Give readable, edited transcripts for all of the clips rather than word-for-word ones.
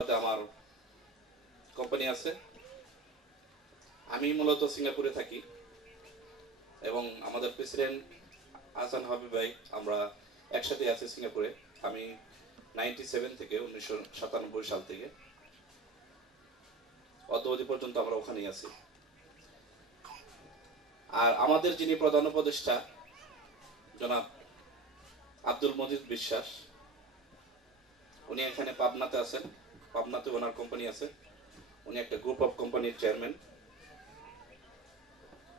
আমার কোম্পানি আছে। আমি মূলত সিঙ্গাপুরে থাকি এবং আমাদের প্রেসিডেন্ট হাসান হাবিব ভাই আমরা একসাথে আছি সিঙ্গাপুরে। আমি 97 থেকে 1997 সাল থেকে অদ্যাবধি পর্যন্ত আমরা ওখানেই আছি। আর আমাদের যিনি প্রধান উপদেষ্টা জনাব আব্দুল মজিদ বিশ্বাস, উনি এখানে পাবনাতে আছেন। পাবনাতে ওনার কোম্পানি আছে, উনি একটা গ্রুপ অফ কোম্পানির চেয়ারম্যান।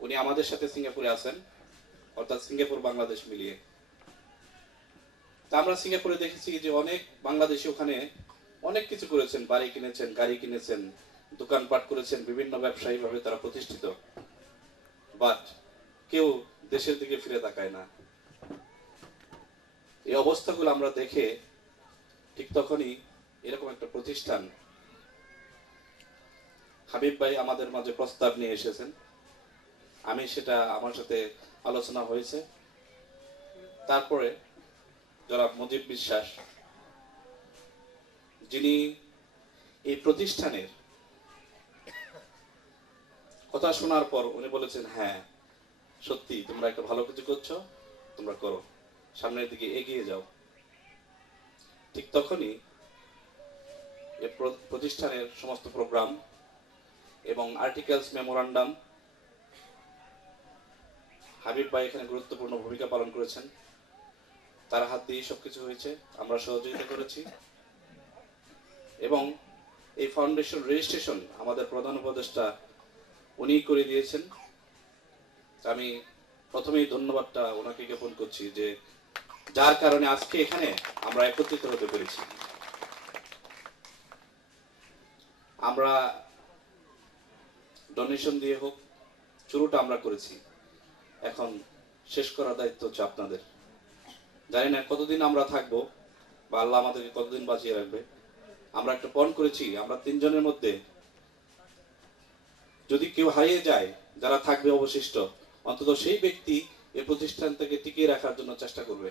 উনি আমাদের সাথে সিঙ্গাপুরে আছেন, অর্থাৎ সিঙ্গাপুর বাংলাদেশ মিলিয়ে। তা আমরা সিঙ্গাপুরে দেখেছি যে অনেক বাংলাদেশি ওখানে অনেক কিছু করেছেন, বাড়ি কিনেছেন, গাড়ি কিনেছেন, দোকানপাট করেছেন, বিভিন্ন ব্যবসায়ী ভাবে তারা প্রতিষ্ঠিত। বাট কেউ দেশের দিকে ফিরে তাকায় না। এই অবস্থাগুলো আমরা দেখে ঠিক তখনই এরকম একটা প্রতিষ্ঠান হাবিব ভাই আমাদের মাঝে প্রস্তাব নিয়ে এসেছেন। আমি সেটা আমার সাথে আলোচনা হয়েছে। তারপরে জনাব মুজিব বিশ্বাস, যিনি এই প্রতিষ্ঠানের কথা শোনার পর উনি বলেছেন, হ্যাঁ সত্যি তোমরা একটা ভালো কিছু করছো, তোমরা করো, সামনের দিকে এগিয়ে যাও। ঠিক তখনই এই প্রতিষ্ঠানের সমস্ত প্রোগ্রাম এবং আর্টিকেলস মেমোরান্ডাম হাবিব ভাই এখানে গুরুত্বপূর্ণ ভূমিকা পালন করেছেন। তার হাত দিয়ে সবকিছু হয়েছে, আমরা সহযোগিতা করেছি। এবং এই ফাউন্ডেশন রেজিস্ট্রেশন আমাদের প্রধান উপদেষ্টা উনি করে দিয়েছেন। আমি প্রথমেই ধন্যবাদটা ওনাকে জ্ঞাপন করছি, যে যার কারণে আজকে এখানে আমরা একত্রিত হতে পেরেছি। আমরা ডোনেশন দিয়ে হোক, শুরুটা আমরা করেছি, এখন শেষ করার দায়িত্ব হচ্ছে আপনাদের। জানি না কতদিন আমরা থাকবো বা আল্লাহ আমাদেরকে কতদিন বাঁচিয়ে রাখবে। আমরা একটা পণ করেছি, আমরা তিনজনের মধ্যে যদি কেউ হারিয়ে যায়, যারা থাকবে অবশিষ্ট, অন্তত সেই ব্যক্তি এই প্রতিষ্ঠান থেকে টিকিয়ে রাখার জন্য চেষ্টা করবে।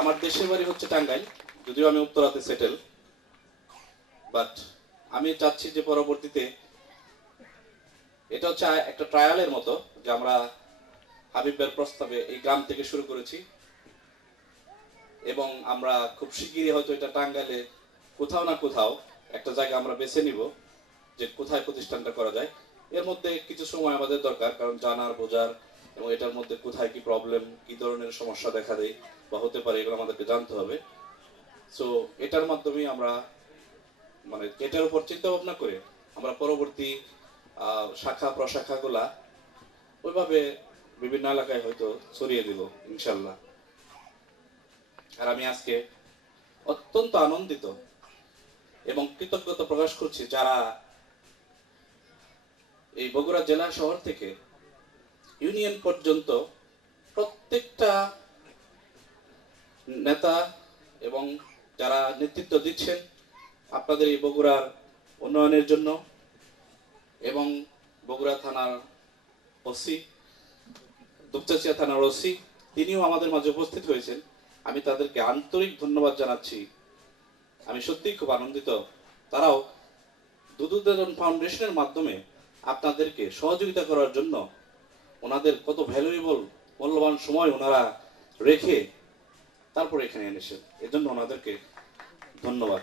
আমার দেশের বাড়ি হচ্ছে টাঙ্গাইল, যদিও আমি উত্তরাতে সেটেল। বাট আমি চাচ্ছি যে পরবর্তীতে এটা হচ্ছে একটা ট্রায়ালের মতো, যে আমরা হাবিবের প্রস্তাবে এই গ্রাম থেকে শুরু করেছি এবং আমরা খুব শিগগিরই হয়তো এটা টাঙ্গাইলে কোথাও না কোথাও একটা জায়গা আমরা বেছে নিব, যে কোথায় প্রতিষ্ঠানটা করা যায়। এর মধ্যে কিছু সময় আমাদের দরকার, কারণ জানার বোঝার এবং এটার মধ্যে কোথায় কি প্রবলেম, কি ধরনের সমস্যা দেখা দেয় বা হতে পারে, এগুলো আমাদেরকে জানতে হবে। সো এটার মাধ্যমে আমরা মানে এটার উপর চিন্তা ভাবনা করে আমরা পরবর্তী শাখা প্রশাখাগুলা ওইভাবে বিভিন্ন এলাকায় হয়তো ছড়িয়ে দিব ইনশাল্লাহ। আর আমি আজকে অত্যন্ত আনন্দিত এবং কৃতজ্ঞতা প্রকাশ করছি যারা এই বগুড়া জেলা শহর থেকে ইউনিয়ন পর্যন্ত প্রত্যেকটা নেতা এবং যারা নেতৃত্ব দিচ্ছেন আপনাদের এই বগুড়ার উন্নয়নের জন্য, এবং বগুড়া থানার ওসি, দুপচাচিয়া থানার ওসি, তিনিও আমাদের মাঝে উপস্থিত হয়েছেন। আমি তাদেরকে আন্তরিক ধন্যবাদ জানাচ্ছি। আমি সত্যিই খুব আনন্দিত। তারাও দুদুদেজন ফাউন্ডেশনের মাধ্যমে আপনাদেরকে সহযোগিতা করার জন্য ওনাদের কত ভ্যালুয়েবল মূল্যবান সময় ওনারা রেখে তারপরে এখানে এনেছেন। এজন্য ওনাদেরকে ধন্যবাদ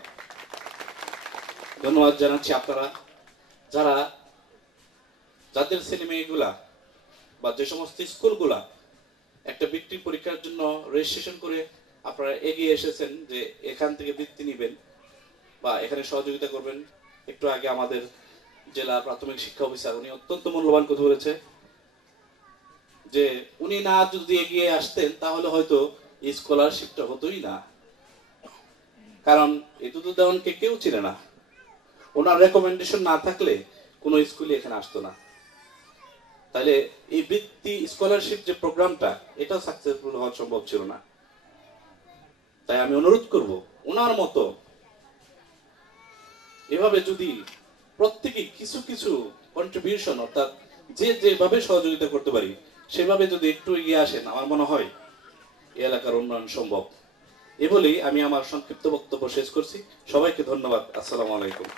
জানাচ্ছি। আপনারা যারা যাদের ছেলে মেয়েগুলা বা যে সমস্ত স্কুলগুলা একটা বৃত্তি পরীক্ষার জন্য রেজিস্ট্রেশন করে আপনারা এগিয়ে এসেছেন যে এখান থেকে বৃত্তি নিবেন বা এখানে সহযোগিতা করবেন। একটু আগে আমাদের জেলা প্রাথমিক শিক্ষা অফিসার উনি অত্যন্ত মূল্যবান কথা বলেছে, যে উনি না যদি এগিয়ে আসতেন তাহলে হয়তো এই স্কলারশিপটা হতোই না। কারণ এই দুদুদেওয়ানকে কেউ চিনে না, ওনার রেকমেন্ডেশন না থাকলে কোনো স্কুলে এখানে আসতো না। তাহলে এই বৃত্তি স্কলারশিপ যে প্রোগ্রামটা, এটা সাকসেসফুল হওয়া সম্ভব ছিল না। তাই আমি অনুরোধ করব, ওনার মতো এভাবে যদি প্রত্যেকে কিছু কিছু কন্ট্রিবিউশন, অর্থাৎ যে যেভাবে সহযোগিতা করতে পারি সেভাবে যদি একটু এগিয়ে আসেন, আমার মনে হয় এই এলাকার উন্নয়ন সম্ভব। এ বলেই আমি আমার সংক্ষিপ্ত বক্তব্য শেষ করছি। সবাইকে ধন্যবাদ। আসসালামু আলাইকুম।